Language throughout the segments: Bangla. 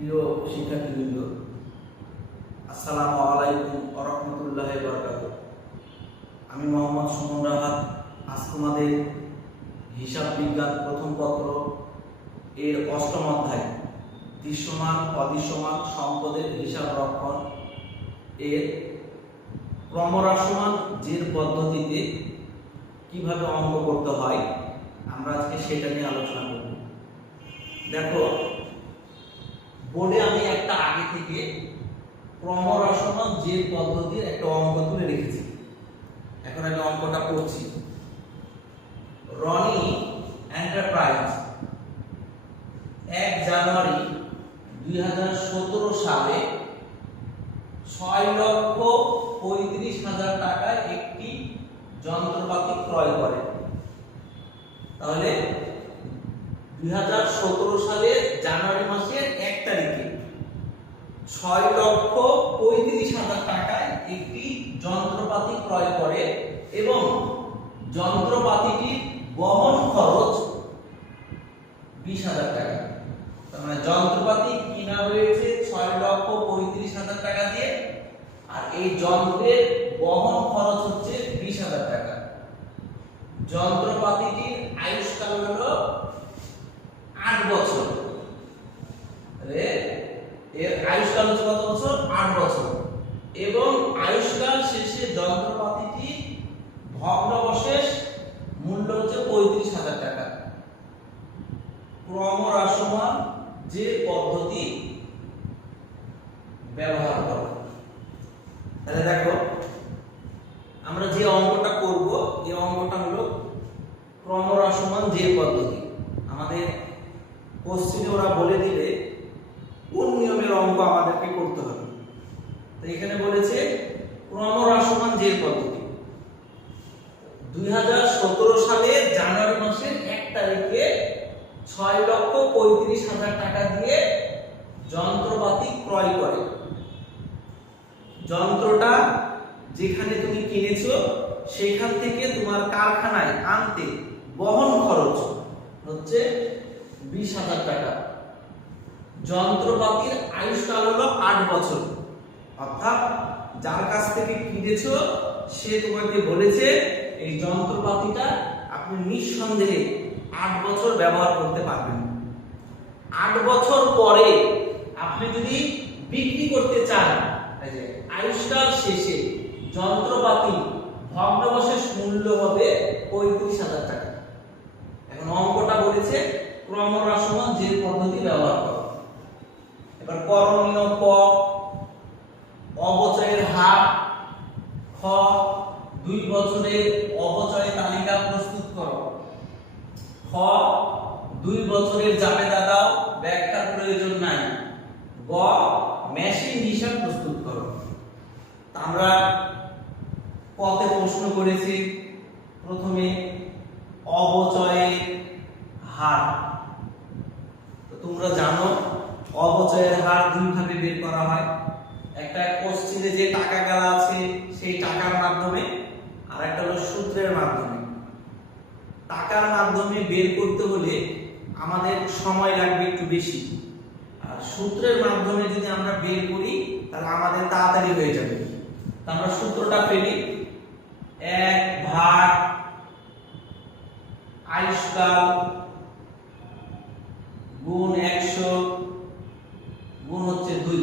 প্রিয় শিক্ষার্থীবৃন্দ, আসসালামু আলাইকুম ওয়া রাহমাতুল্লাহি ওয়া বারাকাতুহু। আমি মোহাম্মদ সুমন রাহাত আজ তোমাদের হিসাব বিজ্ঞান প্রথম পত্র এর অষ্টম অধ্যায় দৃশ্যমান অদৃশ্যমান সম্পদের হিসাব রক্ষণ এর ক্রমহ্রাসমান জের পদ্ধতিতে কিভাবে অঙ্ক করতে হয় আমরা আজকে সেটা নিয়ে আলোচনা করব। দেখো, বোর্ডে আমি একটা আগে থেকে ক্রমহ্রাসমান জের পদ্ধতির একটা অঙ্ক তুলে রেখেছি। এখন আমি অঙ্কটা করছি। রনি এন্টারপ্রাইজ 1 জানুয়ারি 2017 সালে 6,35,000 টাকায় একটি যন্ত্রপাতি ক্রয় করে। তাহলে 2017 সালের জানুয়ারি মাসের 1 তারিখে 6,35,000 টাকায় একটি যন্ত্রপাতি ক্রয় করে এবং যন্ত্রপাতিটির বহন খরচ 20,000 টাকা। তার মানে যন্ত্রপাতি কিনা হয়েছে 6,35,000 টাকা দিয়ে, আর এই যন্ত্রের বহন খরচ হচ্ছে 20,000 টাকা। যন্ত্রপাতিটির আয়ুষ্কাল হলো 8 বছর। এর আয়ুষ্কাল হচ্ছে কত বছর? 8 বছর। এবং আয়ুষ্কাল শেষে যন্ত্রপাতিটি ভগ্নাবশেষ মূল্য হচ্ছে 35,000 টাকা। ক্রমহ্রাসমান যে পদ্ধতি ব্যবহার করো। তাহলে দেখো, আমরা যে অঙ্কটা করব এই অঙ্কটা হলো ক্রমহ্রাসমান যে পদ্ধতি। আমাদের কোশ্চেনে ওরা বলে দিবে কোন নিয়মের অঙ্ক আমাদেরকে করতে হবে। তো এখানে বলেছে ক্রমহ্রাসমান যে পদ্ধতি। 2017 সালে জানুয়ারি মাসের 1 তারিখে 6,35,000 টাকা দিয়ে যন্ত্রপাতি ক্রয় করে। যন্ত্রটা যেখানে তুমি কিনেছো সেখান থেকে তোমার কারখানায় আনতে বহন খরচ হচ্ছে 20,000 টাকা। যন্ত্রপাতির আয়ুষ্কাল হলো 8 বছর। অর্থাৎ যার কাছ থেকে কিনেছো সে তোমাকে বলেছে এই যন্ত্রপাতিটা আপনি নিঃসন্দেহে 8 বছর ব্যবহার করতে পারবেন। 8 বছর পরে আপনি যদি বিক্রি করতে চান, আয়ুষ্কাল শেষে যন্ত্রপাতি ভগ্নাবশেষ মূল্য হবে 35,000 টাকা। এখন অঙ্কটা বলেছে ক্রমহ্রাসমান যে পদ্ধতি ব্যবহার করো। এবার করণীয় ক, অবচয়ের হার। খ, 2 বছরের অবচয় তালিকা প্রস্তুত করো। খ, 2 বছরের জাবেদা দাও, ব্যাখ্যার প্রয়োজন নাই। গ, মেশিন হিসাব প্রস্তুত করো। আমরা কতে প্রশ্ন করেছি, প্রথমে অবচয়ের হার। তো তোমরা জানো অবচয়ের হার দুই ভাবে বের করা হয়। একটা কোশ্চেনে যে টাকা গেলা আছে সেই টাকার মাধ্যমে, আর একটা হলো সূত্রের মাধ্যমে। টাকার মাধ্যমে বের করতে হলে আমাদের সময় লাগবে একটু বেশি, আর সূত্রের মাধ্যমে যদি আমরা বের করি তাহলে আমাদের তাড়াতাড়ি হয়ে যাবে। আমরা সূত্রটা ফেলি। 1 ভাগ আয়ুষ্কাল গুণ 100 গুণ হচ্ছে 2।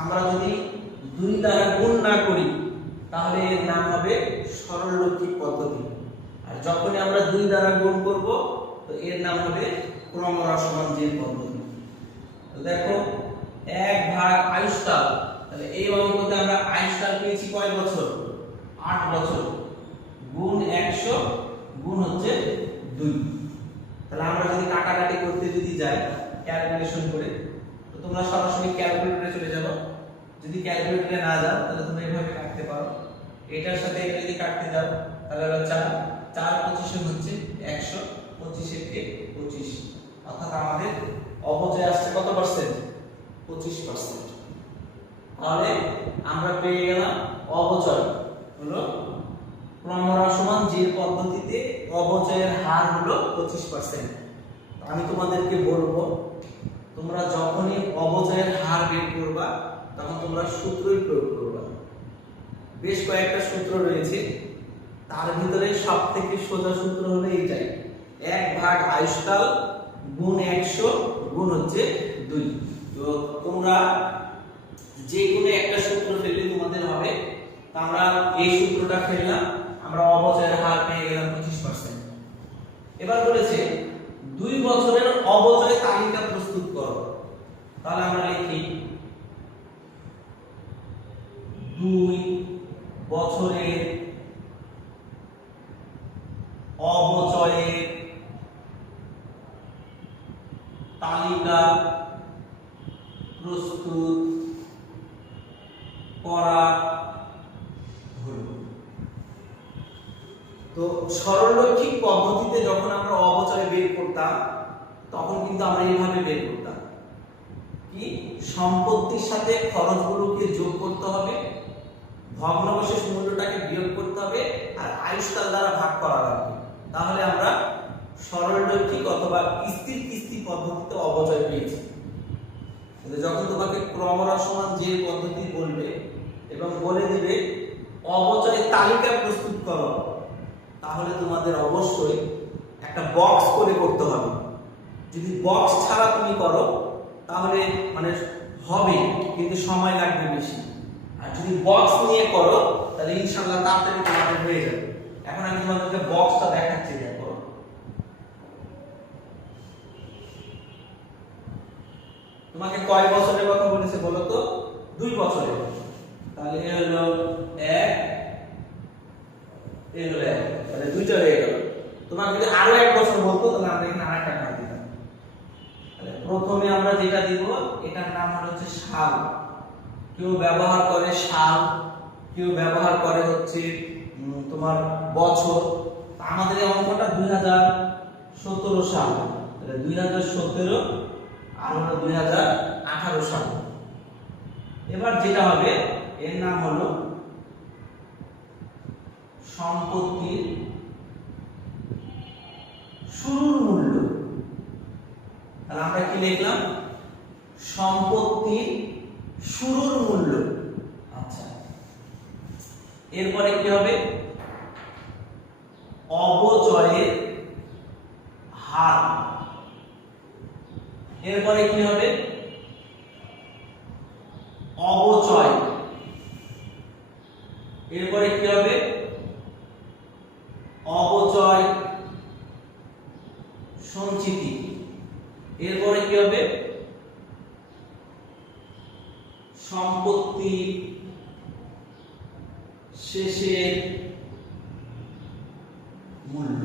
আমরা যদি 2 দ্বারা গুণ না করি তাহলে এর নাম হবে সরলরৈখিক পদ্ধতি, আর যখনই আমরা 2 দ্বারা গুণ করব তো এর নাম হবে ক্রমহ্রাসমান জের পদ্ধতি। তো দেখো, 1 ভাগ আয়ুষ্কাল, তাহলে এই অঙ্কতে আমরা আয়ুষ্কাল পেয়েছি কয় বছর? 8 বছর। গুণ 100 গুণ হচ্ছে 2। তাহলে আমরা যদি কাটাকাটি করতে যাই ক্যালকুলেশন করে, তো তোমরা সরাসরি ক্যালকুলেটরে চলে যাবে। যদি ক্যালকুলেটরে না যাও তাহলে তোমরা এভাবে কাটতে পারো। এটার সাথে এটা যদি কাটতে যাও তাহলে হলো 4 4 25 হচ্ছে 100, 25 কে 25। অর্থাৎ আমাদের অবচয় আসছে কত পার্সেন্ট? 25%। তাহলে আমরা পেয়ে গেলাম অবচয় হলো ক্রমহ্রাসমান যে পদ্ধতিতে অবচয়ের হার হলো 25%। আমি তোমাদেরকে বলবো তোমরা যখনই অবচয়ের হার বের করবা তখন তোমরা সূত্রই প্রয়োগ করবা। বেশ কয়েকটা সূত্র রয়েছে, তার ভিতরে সবথেকে সোজা সূত্র হলো এইটাই, 1 / আয়ুষ্কাল গুণ 100 গুণ হচ্ছে 2। তো তোমরা যে কোনো একটা সূত্র ফেললে তোমাদের হবে। তো আমরা এই সূত্রটা ফেললাম, আমরা অবচয়ের হার পেয়ে গেলাম 25%। এবার বলেছে 2 বছরের অবচয় তালিকা প্রস্তুত করো। তাহলে আমরা লিখি 2 বছরের অবচয়ের তালিকা প্রস্তুত করা হলো। তো সরলরৈখিক পদ্ধতিতে যখন আমরা অবচয় বের করতাম তখন কিন্তু আমরা এইভাবে বের করতাম, কি সম্পত্তির সাথে খরচগুলোকে যোগ করতে হবে, ভগ্নাবশেষ মূল্যটাকে বিয়োগ করতে হবে, আর আয়ুষ্কাল দ্বারা ভাগ করা লাগবে। তাহলে আমরা সরলরৈখিক অথবা স্থির কিস্তি পদ্ধতিতে অবচয় পেয়েছি। কিন্তু যখন তোমাকে ক্রমহ্রাসমান যে পদ্ধতি বলবে এবং বলে দিবে অবচয় তালিকা প্রস্তুত করো, তাহলে তোমাদের অবশ্যই একটা বক্স করে করতে হবে। যদি বক্স ছাড়া তুমি করো তাহলে মানে হবে, কিন্তু সময় লাগবে বেশি। আর যদি বক্স নিয়ে করো তাহলে ইনশাআল্লাহ তাড়াতাড়ি তোমাদের হয়ে যাবে। এখন আমি তোমাদেরকে বক্সটা দেখাচ্ছি, দেখো। তোমাকে কয় বছরের কথা বলেছে বলো তো? 2 বছরের। তাহলে এ হলো 1, এ হলো 1, তাহলে 2টা হয়ে গেল। তোমাকে যদি আরো 1 বছর বলতো তাহলে আমরা এখানে আরেকটা নাম দিতাম। তাহলে প্রথমে আমরা যেটা দিব এটার নাম হচ্ছে সাল। কেউ ব্যবহার করে সাল, কেউ ব্যবহার করে হচ্ছে তোমার বছর। আমাদের এই অঙ্কটা 2017 সাল, তাহলে 2017 আর হলো 2018 সাল। এবার যেটা হবে এর নাম হলো সম্পত্তির শুরুর মূল্য। তাহলে আমরা কি লিখলাম? সম্পত্তির শুরুর মূল্য। আচ্ছা, এরপরে কি হবে? অবচয়ের হার। এরপরে কি হবে? অবচয়। এরপরে কি হবে? অবচয় সঞ্চিতি। এরপরে কি হবে? সম্পত্তি শেষের মূল্য।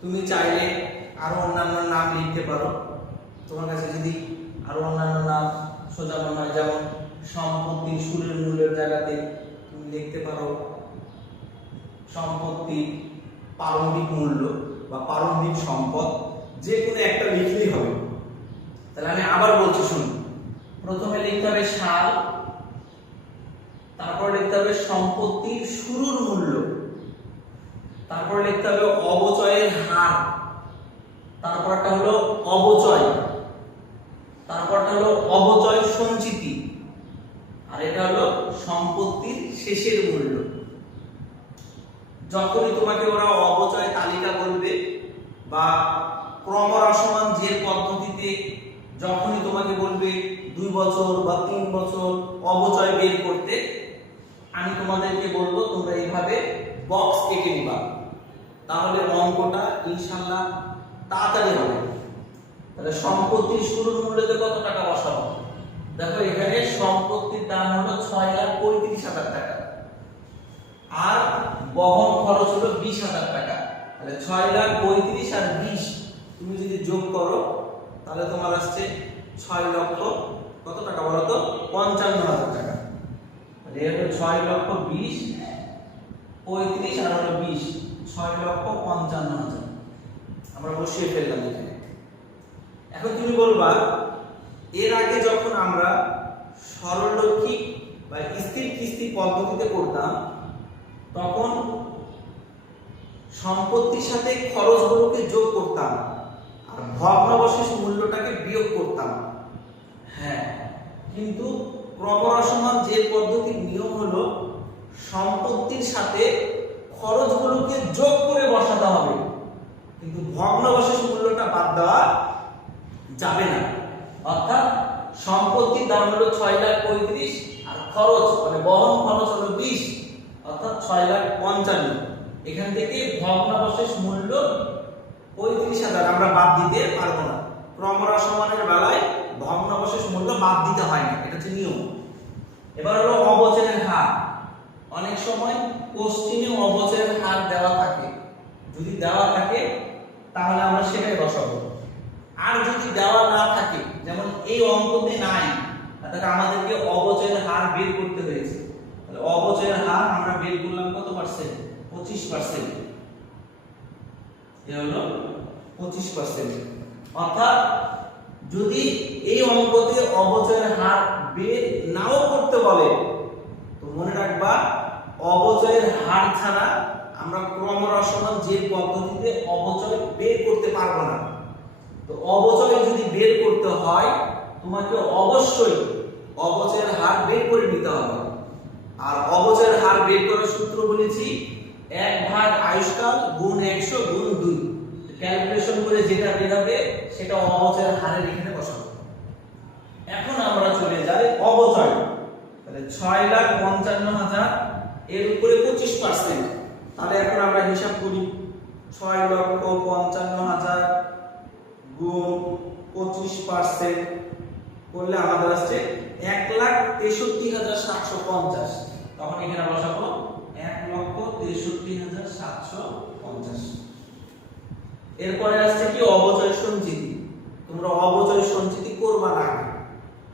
তুমি চাইলে আরো অন্যান্য নাম লিখতে পারো, তোমার কাছে যদি আরো অন্যান্য নাম সোজা মনে হয়, যেমন সম্পত্তির শুরুর মূল্যের জায়গাতে তুমি লিখতে পারো সম্পত্তির প্রারম্ভিক মূল্য বা প্রারম্ভিক সম্পদ, যে কোনো একটা লিখলেই হবে। তাহলে আমি আবার বলছি, শুনুন। প্রথমে লিখতে হবে সাল, তারপর লিখতে হবে সম্পত্তির শুরুর মূল্য, তারপর লিখতে হবে অবচয়ের হার, তারপরটা হলো অবচয়, তারপরটা হলো অবচয় সঞ্চিতি, আর এটা হলো সম্পত্তির শেষের মূল্য। যখনই তোমাকে ওরা অবচয় তালিকা বলবে বা ক্রমহ্রাসমান যে পদ্ধতিতে যখনই তোমাকে বলবে 2 বছর বা 3 বছর অবচয় বের করতে, আমি তোমাদেরকে বলবো তোমরা এইভাবে বক্স এঁকে নিবা, তাহলে অঙ্কটা ইনশাআল্লাহ তাড়াতাড়ি হবে। তাহলে সম্পত্তির শুরুর মূল্যতে কত টাকা বসাবো? দেখো এখানে সম্পত্তির দাম হলো 6,35,000 টাকা, আর বহন খরচ হলো 20,000 টাকা। তাহলে 6,35,000 আর 20 তুমি যদি যোগ করো তাহলে তোমার আসছে 6 লক্ষ কত টাকা বলো তো? 55,000 টাকা। তাহলে এর হলো 6,20,000 35 আর হলো 20 6,55,000 আমরা বসিয়ে ফেললাম এখানে। এখন তুমি বলবা এর আগে যখন আমরা সরলরৈখিক বা স্থির কিস্তি পদ্ধতিতে করতাম তখন সম্পত্তির সাথে খরচগুলোকে যোগ করতাম আর ভগ্নাবশেষ মূল্যটাকে বিয়োগ বিয়োগ করতাম। হ্যাঁ, কিন্তু ক্রমহ্রাসমান যে পদ্ধতির নিয়ম হলো সম্পত্তির সাথে খরচগুলোকে যোগ করে বসাতে হবে, কিন্তু ভগ্নাবশেষ মূল্যটা বাদ দেওয়া যাবে না। অর্থাৎ সম্পত্তির দাম হলো 6,35,000 আর খরচ মানে বহন খরচ হলো 20, অর্থাৎ 6,55,000। এখান থেকে ভগ্নাবশেষ মূল্য 35,000 আমরা বাদ দিতে পারবো না। ক্রমহ্রাসমানের বেলায় ভগ্নাবশেষ মূল্য বাদ দিতে হয় না, এটা হচ্ছে নিয়ম। এবার হলো অবচয়ের হার। অনেক সময় কোশ্চেনে অবচয়ের হার দেওয়া থাকে, যদি দেওয়া থাকে তাহলে আমরা সেটাই বসাবো। আর যদি দেওয়া না থাকে, যেমন এই অঙ্কতে নাই, তাহলে আমাদেরকে অবচয়ের হার বের করতে হয়েছে। তাহলে অবচয়ের হার আমরা বের করলাম কত পার্সেন্ট? 25%। এ হলো 25%। অর্থাৎ যদি এই অঙ্কতে অবচয়ের হার বের নাও করতে বলে, তো মনে রাখবা অবচয়ের হার ছাড়া আমরা ক্রমহ্রাসমান যে পদ্ধতিতে অবচয় বের করতে পারবো না। তো অবচয় যদি বের করতে হয় তোমাকে অবশ্যই অবচয়ের হার বের করে নিতে হবে। আর অবচয়ের হার বের করার সূত্র বলেছি 1 / আয়ুষ্কাল গুণ 100 গুণ 2। ক্যালকুলেশন করে যেটা বের হবে সেটা অবচয়ের হারের এখানে বসাবো। এখন আমরা চলে যাই অবচয়। তাহলে 6,55,000 এর উপরে 25%। তাহলে এখন আমরা হিসাব করি 6,55,000 গুণ 25% করলে আমাদের আসছে 1,63,750। তখন এখানে বসাবো 1,63,750। এরপরে আসছে কি অবচয় সঞ্চিতি। তোমরা অবচয় সঞ্চিতি করবা না,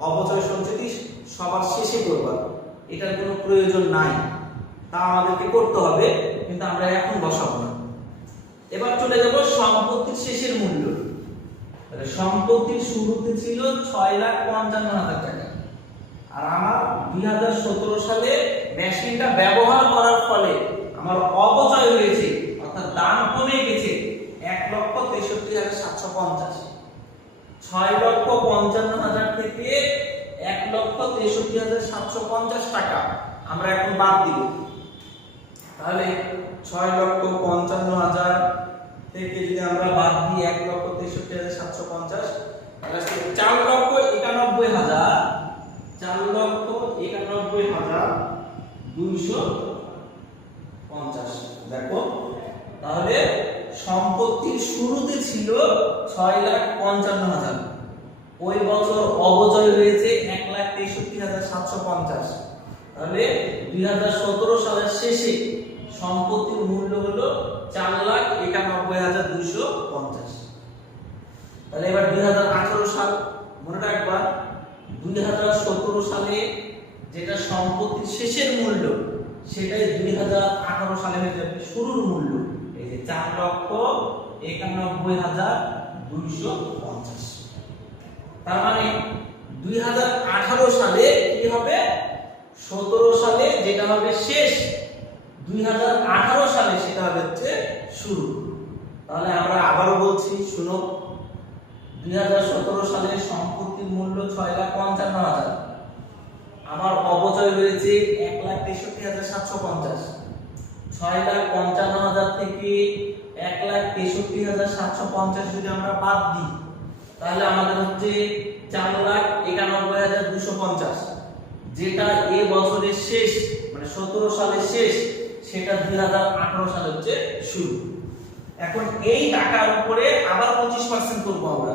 অবচয় সঞ্চিতি সবার শেষে করবা, এটার কোনো প্রয়োজন নাই, তা আমাদেরকে করতে হবে, কিন্তু আমরা এখন বসাবো না। এবার চলে যাব সম্পত্তির শেষের মূল্য। তাহলে সম্পত্তির শুরুতে ছিল 6,55,000 টাকা, আর আমার 2017 সালে মেশিনটা ব্যবহার করার ফলে আমার অবচয় হয়েছে, অর্থাৎ দাম কমে গেছে 1,63,750। 6,55,000 থেকে 1,63,750 টাকা আমরা এখন বাদ দিব। তাহলে 6,55,000 থেকে যদি আমরা বাদ দিই 1,63,750, তাহলে 4,91,000 4,91,250। দেখো, তাহলে সম্পত্তির শুরুতে ছিল 6,55,000, ওই বছর অবচয় হয়েছে 1,63,750। তাহলে 2017 সালের শেষে সম্পত্তির মূল্য হলো 4,91,250। তাহলে এবার 2018 সাল মনে রাখবা, 2017 সালে যেটা সম্পত্তির শেষের মূল্য সেটাই 2018 সালে হয়ে যাবে শুরুর মূল্য। এই যে 4,91,250। তার মানে 2018 সালে কি হবে? 17 সালে যেটা হবে শেষ, 2018 সালে সেটা হবে হচ্ছে শুরু। তাহলে আমরা আবারও বলছি, শুনো, 2017 সালে সম্পত্তির মূল্য 6,55,000, আমার অবচয় হয়েছে 1,63,750। 6,55,000 থেকে 1,63,750 যদি আমরা বাদ দিই, তাহলে আমাদের হচ্ছে 4,91,250, যেটা এই বছরের শেষ মানে 17 সালের শেষ, সেটা 2018 সালে হচ্ছে শুরু। এখন এই টাকার উপরে আবার 25% করব আমরা।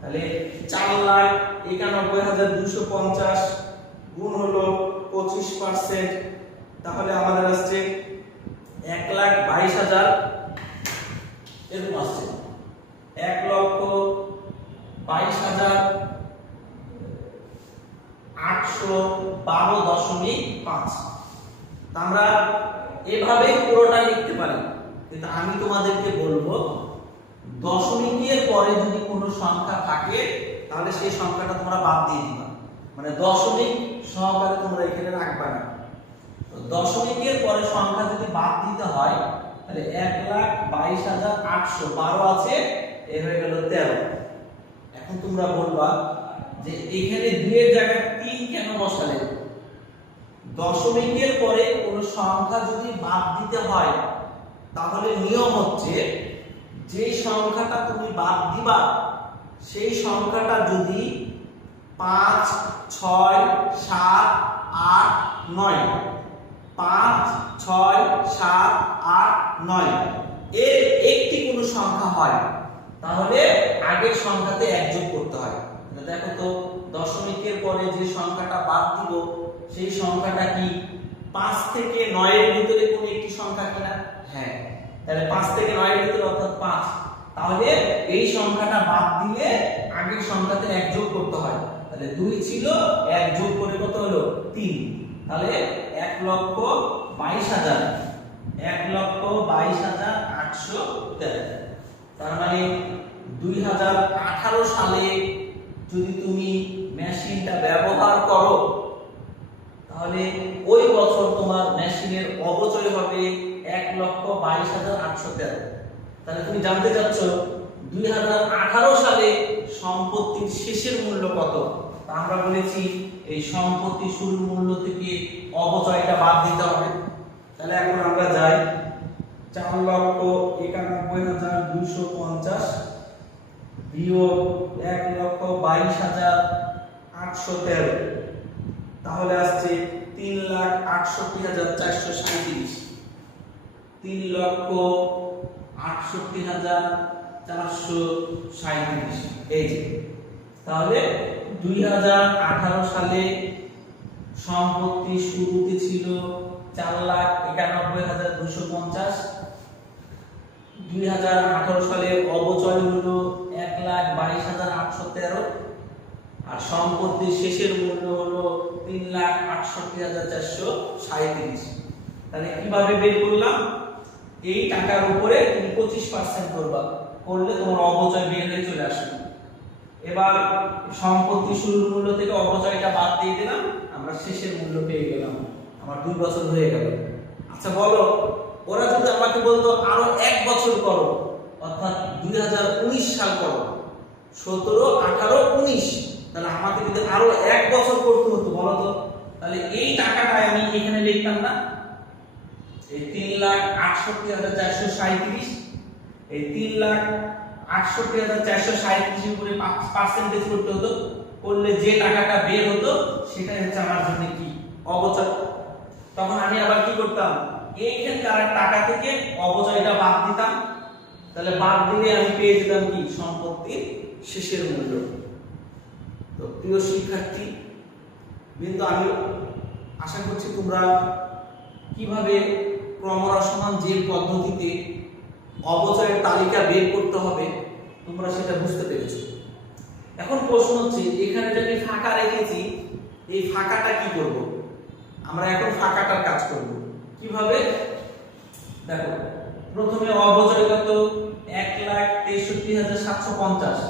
তাহলে 4,91,250 গুণ হলো 25%, তাহলে আমাদের আসছে 1,22,000 এরকম আসছে 1,22,812.5। আমরা এভাবে পুরোটা লিখতে পারি, কিন্তু আমি তোমাদেরকে বলবো দশমিকের পরে যদি কোনো সংখ্যা থাকে তাহলে সেই সংখ্যাটা তোমরা বাদ দিয়ে দিবা, মানে দশমিক সহকারে তোমরা এখানে রাখবা না। তো দশমিকের পরে সংখ্যা যদি বাদ দিতে হয় তাহলে 1,22,812 আছে, এ হয়ে গেল 13। এখন তুমি তোমরা বলবা যে এখানে 2 এর জায়গায় 3 কেন বসালে? দশমিকের পরে কোনো সংখ্যা যদি বাদ দিতে হয় তাহলে নিয়ম হচ্ছে যে সংখ্যাটা তুমি বাদ দিবা সেই সংখ্যাটা যদি 5 6 7 8 9 5 6 7 8 9 এর একটি কোনো সংখ্যা হয় তাহলে আগের সংখ্যাতে 1 যোগ করতে হয়। দেখো তো দশমিকের পরে যে সংখ্যাটা বাদ দিব সেই সংখ্যাটা কি 5 থেকে 9 এর ভিতরে কোনো একটি সংখ্যা কিনা? হ্যাঁ, তাহলে 5 থেকে 9 এর ভিতরে অর্থাৎ 5, তাহলে এই সংখ্যাটা বাদ দিয়ে আগের সংখ্যাতে 1 যোগ করতে হয়। তাহলে 2 ছিল 1 যোগ করে কত হলো 3, তাহলে 1,22,000 1,22,813। তার মানে 2018 সালে যদি তুমি মেশিনটা ব্যবহার করো তাহলে ওই বছর তোমার মেশিনের অবচয় হবে 1,22,813। তাহলে তুমি জানতে চাচ্ছ 2018 সালে সম্পত্তির শেষের মূল্য কত? আমরা বলেছি এই সম্পত্তি শুরুর মূল্য থেকে অবচয়টা বাদ দিতে হবে। তাহলে এখন আমরা যাই 4,91,250 বিয়োগ 1,22,813, তাহলে আসছে 3,68,437, 3,68,437। এই যে তাহলে 2018 সালে সম্পত্তি শুরুতে ছিল 4,91,250, 2018 সালে অবচয় হলো 1,22,813 আর সম্পত্তির শেষের মূল্য হলো 3,68,437। তাহলে কিভাবে বের করলাম? এই টাকার উপরে তুমি 25% করবা, করলে তোমার অবচয় বের হয়ে চলে আসবে। এবার সম্পত্তি শুরুর মূল্য থেকে অবচয়টা বাদ দিয়ে দিলাম, আমরা শেষের মূল্য পেয়ে গেলাম। আমার 2 বছর হয়ে গেল। আচ্ছা বলো, ওরা যদি আমাকে বলতো আরো 1 বছর করো, অর্থাৎ 2019 সাল করো, 17 18 19, তাহলে আমাকে যদি আরো 1 বছর করতে হতো বলো তো, তাহলে এই টাকাটা আমি এখানে লিখতাম না? এই 3,68,437, এই 3,68,437 এর উপরে পার্সেন্টেজ করতে হতো, করলে যে টাকাটা বের হতো সেটাই হচ্ছে আমার জন্য কি অবচয়। তখন আমি আবার কি করতাম? এইখানকার টাকা থেকে অবচয়টা বাদ দিতাম, তাহলে বাদ দিলে আমি পেয়ে যেতাম কি সম্পত্তির শেষের মূল্য। তো প্রিয় শিক্ষার্থী বিন্দু, আমি আশা করছি তোমরা কিভাবে ক্রমহ্রাসমান যে পদ্ধতিতে অবচয়ের তালিকা বের করতে হবে তোমরা সেটা বুঝতে পেরেছো। এখন প্রশ্ন হচ্ছে এখানে যে আমি ফাঁকা রেখেছি এই ফাঁকাটা কি করব? আমরা এখন ফাঁকাটার কাজ করব। কিভাবে? দেখো, প্রথমে অবচয় কত? 1,63,750,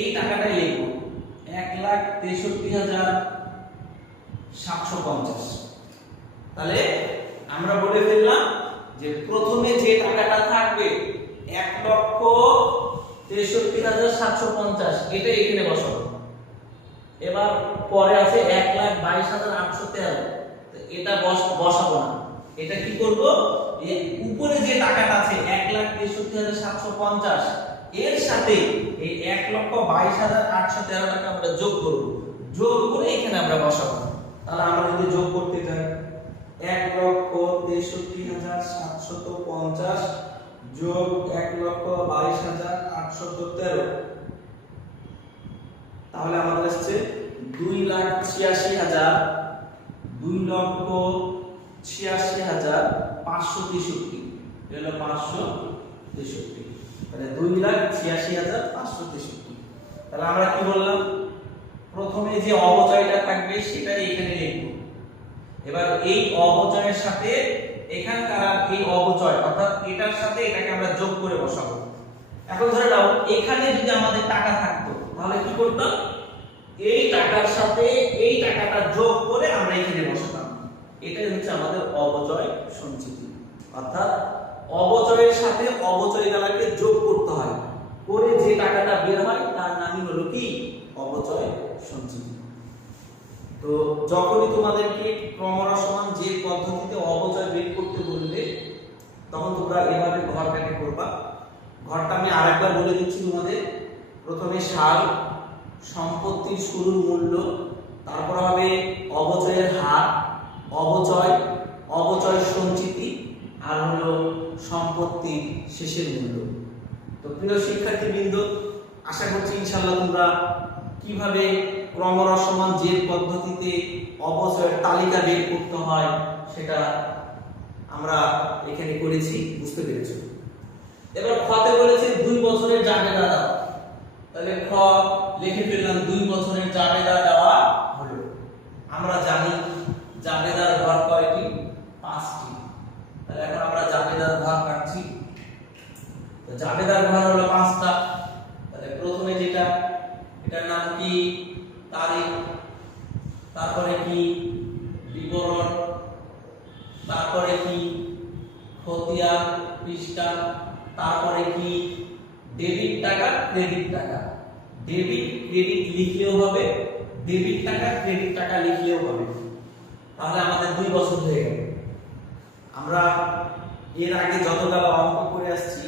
এই টাকাটাই লিখব 1,63,750। তাহলে আমরা বলে ফেললাম যে প্রথমে যে টাকাটা থাকবে 1,63,750, এটা এখানে বসাবো। এবার পরে আছে 1,22,813, এটা বসাবো না, এটা কি করব? এই উপরে যে টাকাটা আছে 1,63,750 এর সাথে এই 1,22,813 টাকা আমরা যোগ করব, যোগ করে এখানে আমরা বসাবো। তাহলে আমরা যদি যোগ করতে যাই 1,63,750 যোগ 1,22,813, তাহলে আমাদের আসছে 2,86,563, এটা হলো 563, তাহলে 2,86,563। তাহলে আমরা কি বললাম? প্রথমে যে অবচয়টা থাকবে সেটাই এখানে লিখব। এবার এই অবচয়ের সাথে এখানকার এই অবচয় অর্থাৎ এটার সাথে এটাকে আমরা যোগ করে বসাবো। এখন ধরে নাও এখানে যদি আমাদের টাকা থাকতো তাহলে কি করতাম? এই টাকার সাথে এই টাকাটা যোগ করে আমরা এখানে বসাতাম। এটাই হচ্ছে আমাদের অবচয় সঞ্চিতি, অর্থাৎ অবচয়ের সাথে অবচয় দ্বারাকে যোগ করতে হয়, করে যে টাকাটা বের হয় তার নামই হলো কি অপচয় সঞ্চিতি। তো যখনই তোমাদেরকে ক্রমহ্রাসমান যে পদ্ধতিতে অপচয় বের করতে বলবে তখন তোমরা এভাবে ঘরটাকে করবা। ঘরটা আমি আরেকবার বলে দিচ্ছি তোমাদের। প্রথমে সাল, সম্পত্তির শুরুর মূল্য, তারপর হবে অপচয়ের হার, অপচয়, অপচয় সঞ্চিতি, আর হলো সম্পত্তির শেষের মূল্য। তো প্রিয় শিক্ষার্থীবৃন্দ, আশা করছি ইনশাআল্লাহ তোমরা কিভাবে ক্রমহ্রাসমান যে পদ্ধতিতে অপচয়ের তালিকা বের করতে হয় সেটা আমরা এখানে করেছি, বুঝতে পেরেছি। এবার খতে বলেছে 2 বছরের জাবেদা দাও। তাহলে খ লিখে ফেললাম 2 বছরের জাবেদা দেওয়া হলো। আমরা জানি জাবেদার ঘর কয়টি? 5টি। তাহলে এখন আমরা জাবেদার ঘর কাটছি। তো জাবেদার ঘর হলো 5টা। তাহলে প্রথমে যেটা, এটার নাম কি? তারিখ, তারপরে কি? বিবরণ, তারপরে কি? খতিয়ান পৃষ্ঠা, তারপরে কি? ডেবিট টাকা, ক্রেডিট টাকা। ডেবিট ক্রেডিট লিখলেও হবে, ডেবিট টাকা ক্রেডিট টাকা লিখলেও হবে। তাহলে আমাদের 2 বছর হয়ে গেল। আমরা এর আগে যতগুলো অঙ্ক করে আসছি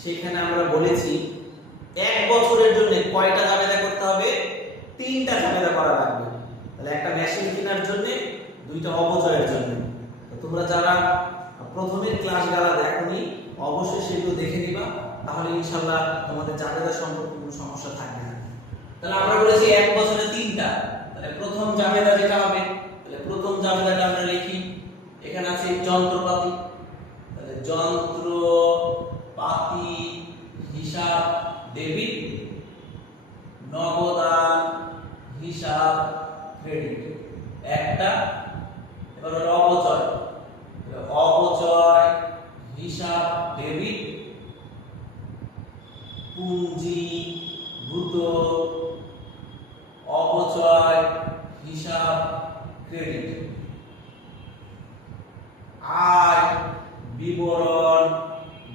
সেখানে আমরা বলেছি 1 বছরের জন্য কয়টা জাবেদা করতে হবে? 3টা জাবেদা করা লাগবে। তাহলে একটা মেশিন কেনার জন্য, 2টা অপচয়ের জন্য। তো তোমরা যারা প্রথমের ক্লাসগুলো দেখোনি অবশ্যই সেগুলো দেখে নিবা, তাহলে ইনশাআল্লাহ তোমাদের জাবেদা সম্পর্কে কোনো সমস্যা থাকবে না। তাহলে আমরা বলেছি 1 বছরে 3টা। তাহলে প্রথম জাবেদা যেটা হবে, তাহলে প্রথম জাবেদাটা আমরা লিখি। এখানে আছে যন্ত্রপাতি। তাহলে যন্ত্রপাতি হিসাব ডেবিট, নগদান হিসাব ক্রেডিট একটা। এবার হলো অপচয়। অপচয় হিসাব ডেবিট, পুঞ্জীভূত অপচয় হিসাব ক্রেডিট। আয় বিবরণ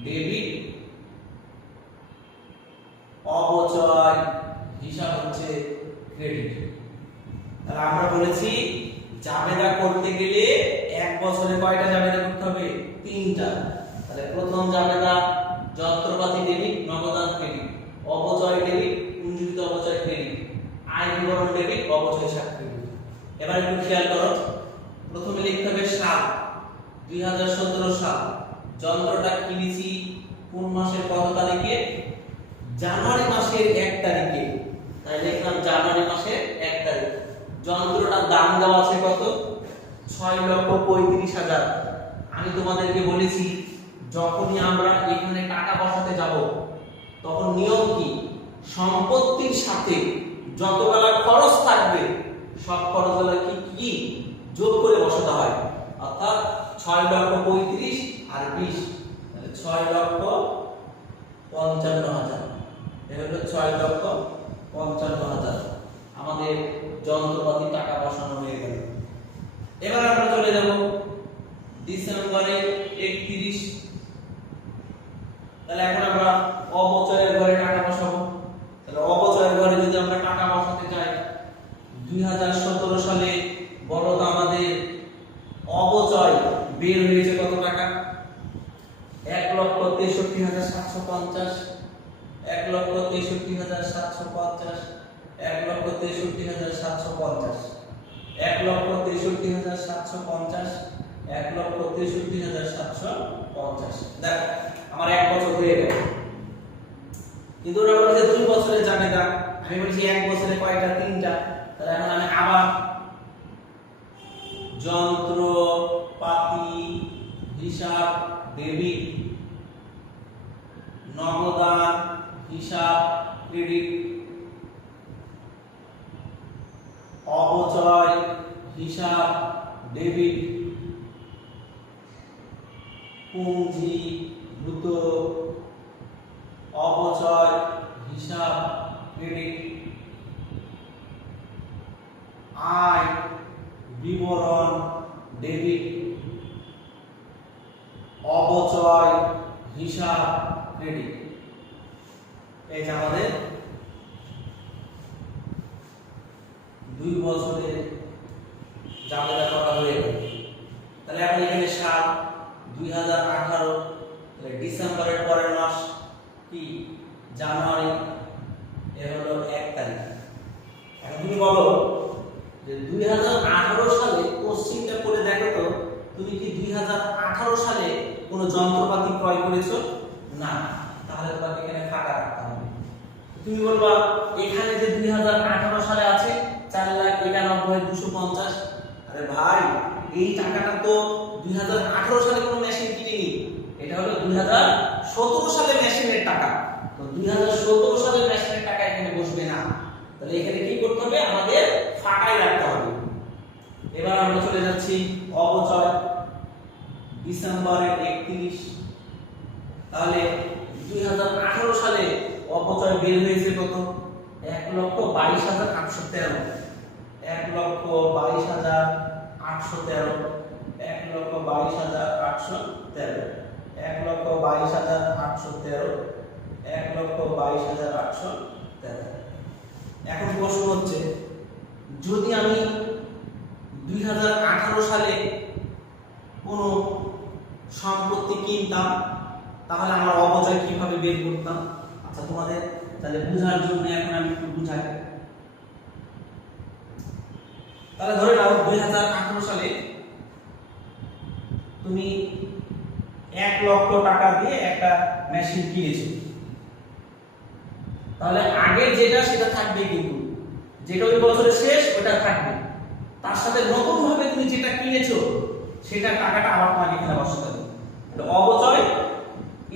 ডেবিট, অপচয় হিসাব হচ্ছে ক্রেডিট। তাহলে আমরা বলেছি জাবেদা করতে গেলে 1 বছরে কয়টা জাবেদা করতে হবে? 3টা। তাহলে প্রথম জাবেদা যন্ত্রপাতি ডেবিট, নগদান ক্রেডিট, অপচয় ডেবিট, পুঞ্জীভূত অপচয় ক্রেডিট, আয় বিবরণ ডেবিট, অপচয় হিসাব ক্রেডিট। এবার একটু খেয়াল করো, প্রথমে লিখতে হবে সাল, 2017 সাল। যন্ত্রটা কিনেছি কোন মাসের কত তারিখে? জানুয়ারি মাসের 1 তারিখে। তাই লিখলাম জানুয়ারি মাসের 1 তারিখ। যন্ত্রটার দাম দেওয়া আছে কত? 6,35,000। আমি তোমাদেরকে বলেছি যখনই আমরা এখানে টাকা বসাতে যাব তখন নিয়ম কি? সম্পত্তির সাথে যতগুলা খরচ থাকবে সব খরচগুলো কি যোগ করে বসাতে হয়। অর্থাৎ 6,35,000 আর 20, তাহলে 6,55,000। এটা হলো 6,55,000। আমাদের যন্ত্রপাতি টাকা বসানো হয়ে গেল। এবার আমরা চলে যাব ডিসেম্বরের 31। তাহলে এখন আমরা অপচয়ের ঘরে টাকা বসাবো। তাহলে অপচয়ের ঘরে যদি আমরা টাকা বসাতে যাই, 2017 সালে বলো তো আমাদের অপচয় বের হয়েছে কত টাকা? 1,63,750, 1,63,750, 1,63,750, 1,63,750, 1,63,750। দেখো আমার 1 বছর হয়ে গেল। কিন্তু ওরা বলেছে 2 বছরের জাবেদা, আমি বলছি 1 বছরে কয়টা? 3টা। তাহলে এখন আমি আবার যন্ত্রপাতি হিসাব ডেবিট, নগদান হিসাব ক্রেডিট, অপচয় হিসাব ডেবিট, পুঞ্জীভূত অপচয় হিসাব ক্রেডিট, আয় বিবরণ ডেবিট, অপচয় হিসাব ক্রেডিট। এই যে আমাদের 2 বছরে জাবেদা করা হয়ে গেল। তাহলে এখন এখানে সাল 2018, তাহলে ডিসেম্বরের পরের মাস কি জানুয়ারি, এ হলো 1 তারিখ। এখন তুমি বলো যে 2018 সালে কোশ্চেনটা করে দেখো তো, তুমি কি 2018 সালে কোনো যন্ত্রপাতি ক্রয় করেছো? না, তাহলে তোমাকে এখানে ফাঁকা রাখতে হবে। তুমি বলবা এখানে যে 2018 সালে আছে 4,91,250, আরে ভাই এই টাকাটা তো 2018 সালে কোনো মেশিন কিনিনি, এটা হলো 2017 সালে মেশিনের টাকা। তো 2017 সালের মেশিনের টাকা এখানে বসবে না, তাহলে এখানে কি করতে হবে, আমাদের ফাঁকাই রাখতে হবে। এবার আমরা চলে যাচ্ছি অবচয়, ডিসেম্বরের 31। তাহলে 2018 সালে অপচয় বের হয়েছে কত? 1,22,813, 1,22,813, 1,22,813, 1,22,813, 1,22,813, 1,22,813। এখন প্রশ্ন হচ্ছে, যদি আমি 2018 সালে কোনো সম্পত্তি কিনতাম তাহলে আমার অপচয় কিভাবে বের করতাম? আচ্ছা, তোমাদের তাহলে বোঝার জন্য এখন আমি একটু বুঝাই। তাহলে ধরে নাও 2018 সালে তুমি 1 লক্ষ টাকা দিয়ে একটা মেশিন কিনেছো, তাহলে আগে যেটা সেটা থাকবে, কিন্তু যেটা ওই বছরে শেষ ওটা থাকবে, তার সাথে নতুন ভাবে তুমি যেটা কিনেছো সেটা টাকাটা আবার তোমাকে এখানে বসাতে হবে। অবচয়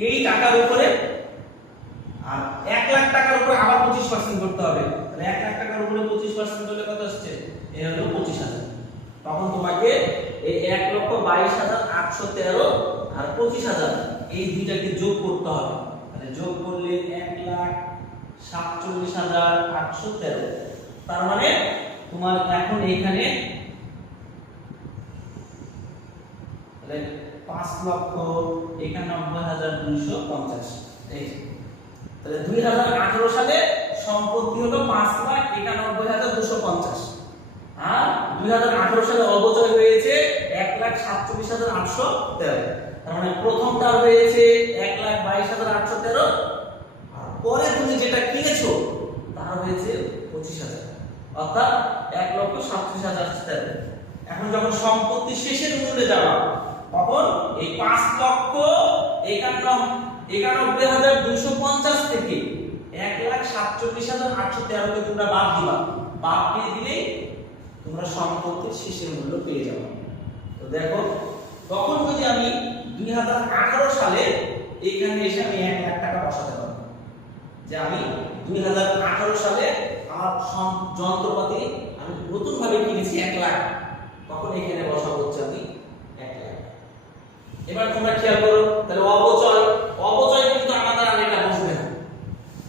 এই টাকার উপরে, আর 1 লাখ টাকার উপরে আবার 25% করতে হবে। তাহলে 1 লাখ টাকার উপরে 25% করলে কত আসছে? এ হলো 25,000। তখন তোমাকে এই 1,22,813 আর 25,000 এই দুইটাকে যোগ করতে হবে। তাহলে যোগ করলে 1,47,813। তার মানে তোমার এখন এখানে তাহলে 5,91,250। এই তাহলে 2018 সালে সম্পত্তি হলো 5,91,250, আর 2018 সালে অবচয় হয়েছে 1,47,813। তার মানে প্রথমটা হয়েছে 1,22,813, আর পরে তুমি যেটা কিনেছো তার হয়েছে 25,000, অর্থাৎ 1,37,813। এখন যখন সম্পত্তি শেষের মূল্যে যাবা তখন এই 5,91,250 থেকে 1,47,813 কে তোমরা বাদ দিবা। বাদ দিয়ে দিলেই তোমরা সম্পত্তির শেষের মূল্য পেয়ে যাবে। তো দেখো, তখন যদি আমি 2018 সালে এইখানে এসে আমি 1 লাখ টাকা বসাতে পারবো, যে আমি 2018 সালে আমার যন্ত্রপাতি আমি নতুন ভাবে কিনেছি 1 লাখ, তখন এখানে বসাবো হচ্ছে আমি 1 লাখ। এবার তোমরা খেয়াল করো, তাহলে অবচয় কিন্তু আমাদের আর এটা বসবে না।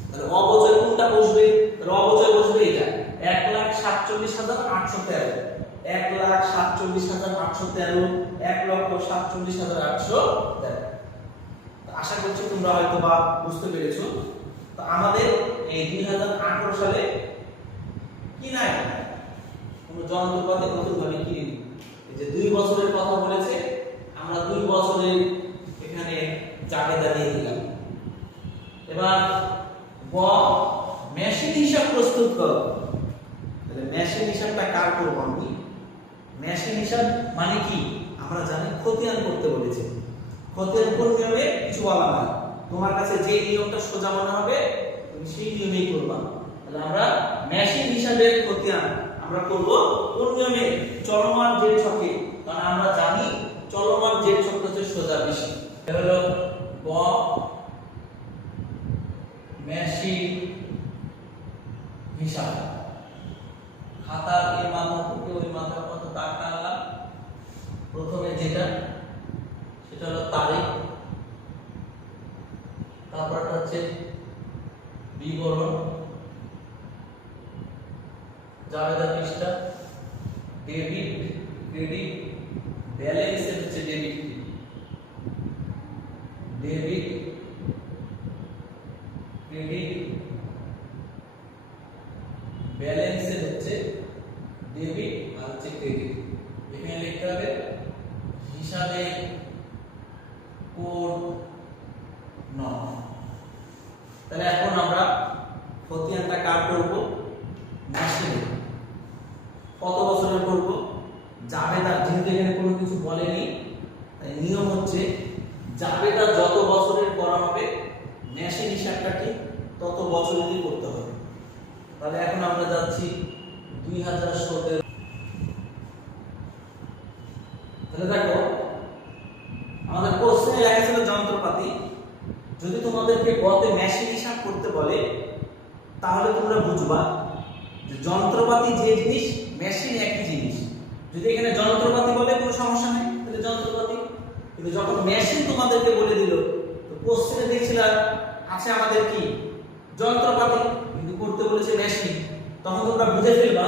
তাহলে অবচয় কোনটা বসবে? তাহলে অবচয় বসবে এটা 1,47,813, 1,47,813, 1,47,813। আশা করছি তোমরা হয়তো বা বুঝতে পেরেছো। তো আমাদের এই 2018 সালে কি নাই, কোনো যন্ত্রপাতি নতুন ভাবে কিনে নি। এই যে 2 বছরের কথা বলেছে, আমরা 2 বছরের এখানে জাবেদা দিয়ে দিলাম। এবার ব মেশিন হিসাব প্রস্তুত করো। তাহলে মেশিন হিসাবটা কার করব আমি? মেশিন হিসাব মানে কি আমরা জানি, খতিয়ান করতে বলেছে। খতিয়ান কোন নিয়মে কিছু বলা নাই, তোমার কাছে যে নিয়মটা সোজা মনে হবে তুমি সেই নিয়মেই করবা। তাহলে আমরা মেশিন হিসাবের খতিয়ান আমরা করব কোন নিয়মে? চলমান জেড ছকে, কারণ আমরা জানি চলমান জেড ছকটা হচ্ছে সোজা বেশি। এটা হলো ব মেশিন হিসাব। খাতার এই মাথা থেকে ওই মাথার কত দাগ টানলাম, প্রথমে যেটা সেটা হলো তারিখ, তারপরটা হচ্ছে বিবরণ, জাবেদা পৃষ্ঠা, ডেবিট ক্রেডিট, ব্যালেন্স হচ্ছে ডেবিট, ডেবিট ক্রেডিট, ব্যালেন্স হচ্ছে ডেবিট আর হচ্ছে ক্রেডিট। এখানে লিখতে হবে হিসাবে কোড নট। তাহলে এখন আমরা খতিয়ানটা কার করব? মেশিনে। কত বছরের করব? জাবেদা, যেহেতু এখানে কোনো কিছু বলেনি তাই নিয়ম হচ্ছে জাবেদা যত বছরের করা হবে মেশিন হিসাবটা ঠিক তত বছরেরই করতে হবে। তাহলে এখন আমরা যাচ্ছি 2017। তাহলে দেখো আমাদের কোশ্চেনে লেখা ছিল যন্ত্রপাতি। যদি তোমাদেরকে গতে মেশিন হিসাব করতে বলে তাহলে তোমরা বুঝবা যে যন্ত্রপাতি যে জিনিস মেশিন একই জিনিস। যদি এখানে যন্ত্রপাতি বলে কোনো সমস্যা নেই, তাহলে যন্ত্রপাতি। কিন্তু যখন মেশিন তোমাদেরকে বলে দিল তো কোশ্চেনে দেখছিলাম আছে আমাদের কি যন্ত্রপাতি, কিন্তু করতে বলেছে মেশিন, তখন তোমরা বুঝে ফেলবা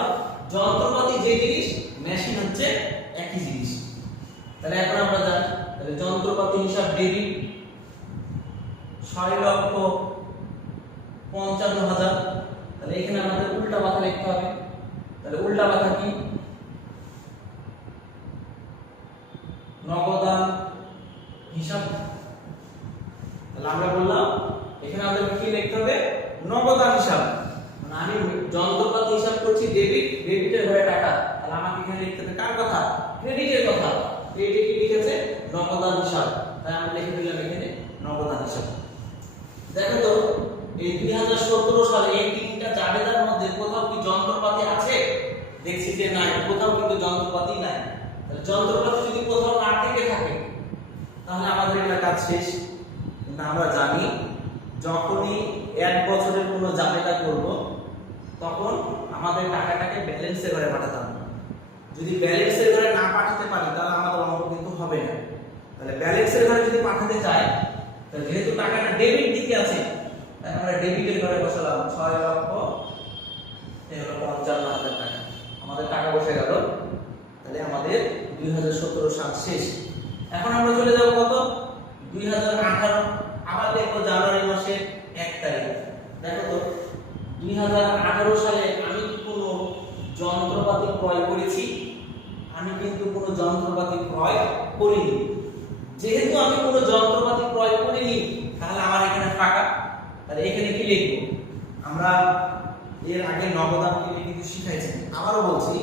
যন্ত্রপাতি যে জিনিস মেশিন হচ্ছে একই জিনিস। তাহলে এখন আমরা জানি তাহলে যন্ত্রপাতি হিসাব ডেবিট 6,55,000। তাহলে এখানে আমাদের উল্টা মাথা লিখতে হবে। তাহলে উল্টা মাথা কি? নগদান হিসাব। তাহলে আমরা বললাম এখানে আমাদের কি লিখতে হবে? নগদান হিসাব। মানে আমি যন্ত্রপাতি হিসাব করছি ডেবিট, ডেবিটের ঘরে টাকা, তাহলে আমাকে এখানে লিখতে হবে কার কথা? ক্রেডিটের কথা। ক্রেডিট কি লিখেছে? নগদান হিসাব। তাই আমরা লিখে দিলাম এখানে নগদান হিসাব। দেখো তো এই 2017 সালে এই তিনটা জাবেদার মধ্যে কোথাও কি যন্ত্রপাতি আছে? দেখছি যে নাই, কোথাও কিন্তু যন্ত্রপাতি নাই। তাহলে যন্ত্রপাতি যদি কোথাও না থেকে থাকে তাহলে আমাদের এটা কাজ শেষ। কিন্তু আমরা জানি যখনই 1 বছরের কোনো জাবেদা করব তখন আমাদের টাকাটাকে ব্যালেন্সের ঘরে পাঠাতে হবে। যদি ব্যালেন্সের ঘরে না পাঠাতে পারি তাহলে আমাদের অঙ্ক কিন্তু হবে না। তাহলে ব্যালেন্সের ঘরে যদি পাঠাতে চাই তাহলে যেহেতু টাকাটা ডেবিট দিকে আছে তাই আমরা ডেবিটের ঘরে বসালাম 6,55,000 টাকা। আমাদের টাকা বসে গেল। তাহলে আমাদের 2017 সাল শেষ। এখন আমরা চলে যাব কত? 2018। আবার দেখো জানুয়ারি মাসের 1 তারিখ। দেখো তো 2018 সালে আমি কি কোনো যন্ত্রপাতি ক্রয় করেছি? আমি কিন্তু কোনো যন্ত্রপাতি ক্রয় করিনি। যেহেতু আমি কোনো যন্ত্রপাতি ক্রয় করিনি তাহলে আমার এখানে ফাঁকা। তাহলে এখানে কি লিখব? আমরা এর আগে নগদান কেটে কিন্তু শিখাইছি। আবারও বলছি,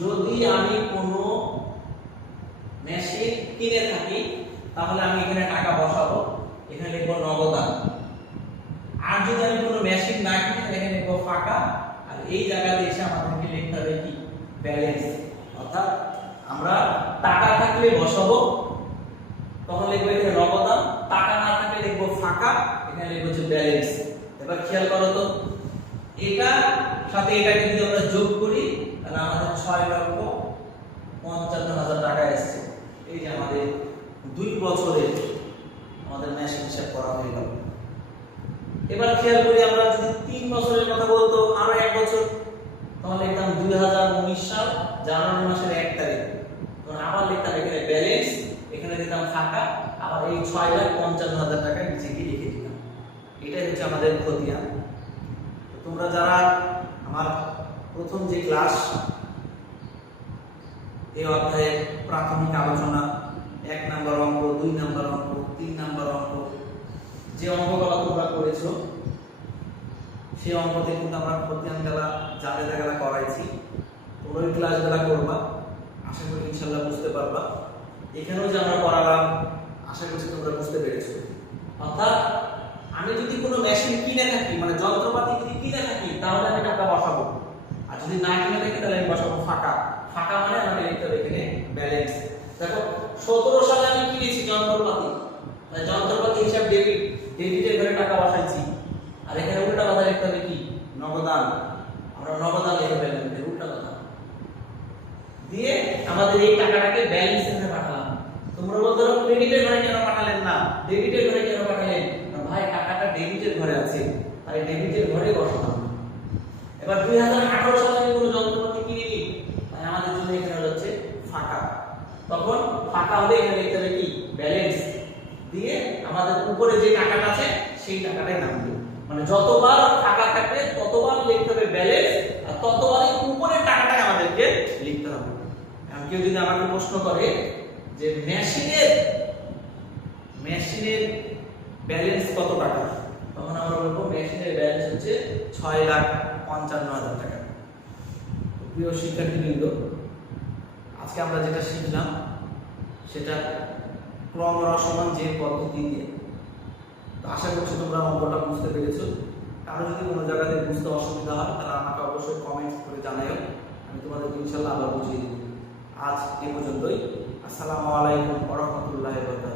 যদি আমি কোনো মেশিন কিনে থাকি তাহলে আমি এখানে টাকা বসাবো, এখানে লিখব নগদান। আর যদি আমি কোনো মেশিন না কিনি তাহলে এখানে লিখব ফাঁকা। আর এই জায়গাতে এসে আমাদেরকে লিখতে হবে কি? ব্যালেন্স। অর্থাৎ আমরা টাকা থাকলে বসাবো তখন লিখব এখানে নগদান, টাকা না থাকলে লিখব ফাঁকা, এখানে লিখব যে ব্যালেন্স। এবার খেয়াল করো তো এটা সাথে এটাকে যদি আমরা যোগ করি তাহলে আমাদের 6,55,000 টাকা আসছে। এই যে আমাদের 2 বছরের আমাদের মেশিন হিসাব করা হয়ে গেল। এবার খেয়াল করি আমরা যদি 3 বছরের কথা বলতো আরো 1 বছর তাহলে লিখতাম 2019 সাল জানুয়ারি মাসের 1 তারিখ। তখন আবার লিখতাম এখানে ব্যালেন্স, এখানে দিতাম ফাঁকা, আবার এই 6,55,000 টাকা নিচে গিয়ে লিখে দিতাম। এটাই হচ্ছে আমাদের খতিয়ান। তোমরা যারা আমার প্রথম যে ক্লাস এই অধ্যায়ের প্রাথমিক আলোচনা 1 নাম্বার অঙ্ক, 2 নাম্বার অঙ্ক, 3 নাম্বার অঙ্ক যে অঙ্কগুলো তোমরা করেছো সেই অঙ্কতে কিন্তু আমরা খতিয়ান গেলা জাবেদা গেলা করাইছি। তোমরা ওই ক্লাসগুলো করবা, আশা করি ইনশাআল্লাহ বুঝতে পারবা। এখানেও যে আমরা করালাম আশা করছি তোমরা বুঝতে পেরেছো। অর্থাৎ আমি যদি কোনো মেশিন কিনে থাকি মানে যন্ত্রপাতি যদি কিনে থাকি তাহলে আমি টাকা বসাবো, আর যদি না কিনে থাকি তাহলে আমি বসাবো ফাঁকা। ফাঁকা মানে আমাকে লিখতে হবে এখানে ব্যালেন্স। দেখো 17 সালে আমি কিনেছি যন্ত্রপাতি, তাই যন্ত্রপাতি হিসাব ডেবিট, ডেবিটের ঘরে টাকা বসাইছি। আর এখানে উল্টা কথা লিখতে হবে কি? নগদান। আমরা নগদান লিখে ফেললাম, এর উল্টা কথা দিয়ে আমাদের এই টাকাটাকে ব্যালেন্সের ঘরে পাঠালাম। তোমরা বলতে পারো ক্রেডিটের ঘরে কেন পাঠালেন না, ডেবিটের ঘরে কেন পাঠালেন? ভাই টাকাটা ডেবিটের ঘরে আছে, তাই ডেবিটের ঘরে বসালাম। এবার 2018 সালে আমি কোনো যন্ত্রপাতি কিনিনি, তাই আমাদের জন্য এখানে হচ্ছে ফাঁকা। তখন ফাঁকা হলে এখানে লিখতে হবে কি? ব্যালেন্স দিয়ে আমাদের উপরে যে টাকাটা আছে সেই টাকাটাই নামবে। মানে যতবার ফাঁকা থাকবে ততবার লিখতে হবে ব্যালেন্স, আর ততবারই উপরে টাকাটা কেউ যদি আমাকে প্রশ্ন করে যে মেশিনের ব্যালেন্স কত টাকা, তখন আমরা বলবো মেশিনের ব্যালেন্স হচ্ছে 6,55,000 টাকা। প্রিয় শিক্ষার্থীবৃন্দ, আজকে আমরা যেটা শিখলাম সেটা ক্রম রসমান যে পদ্ধতি দিয়ে। তো আশা করছি তোমরা অঙ্কটা বুঝতে পেরেছো। কারো যদি কোনো জায়গাতে বুঝতে অসুবিধা হয় তাহলে আমাকে অবশ্যই কমেন্টস করে জানাও, আমি তোমাদের ইনশাআল্লাহ আবার বুঝিয়ে দেব। আজ এই পর্যন্তই। আসসালামু আলাইকুম ওয়া রাহমাতুল্লাহি ওয়া বারাকাতুহু।